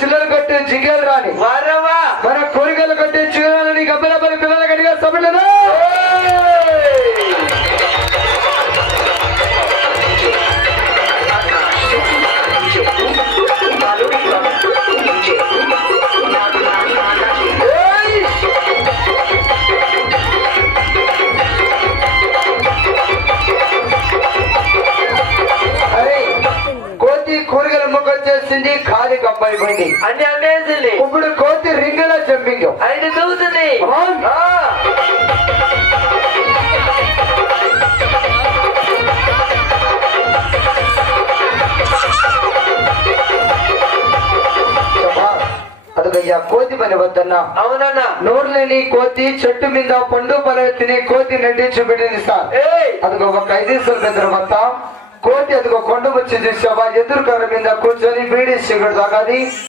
చిల్లలు కట్టే జిగేలు రాని వారవా మన కోరికలు కట్టే చిగురాలని గబ్బల పిల్లల గడిగా సభ్యులను కూరగాయల మొక్క వచ్చేసింది ఖాళీ కంపైపోయింది అన్ని అమ్మేసింది ఇప్పుడు కోతి రింగుల జంపింగ్ అయితే దూకుతుంది అదొకయ్యా కోతి పని వద్దన్నా అవునన్నా నోరు లేని కోతి చెట్టు మీద పండు పనులు తిని కోతి నడ్డి చూపెట్టింది సార్ అదిగో ఒక 5 నిమిషాల తర్వాత కోతి అదిగో కొండ వచ్చి చూసావా ఎదురు కర్ర మీద కూర్చొని బీడీ సిగరెట్ తాగాది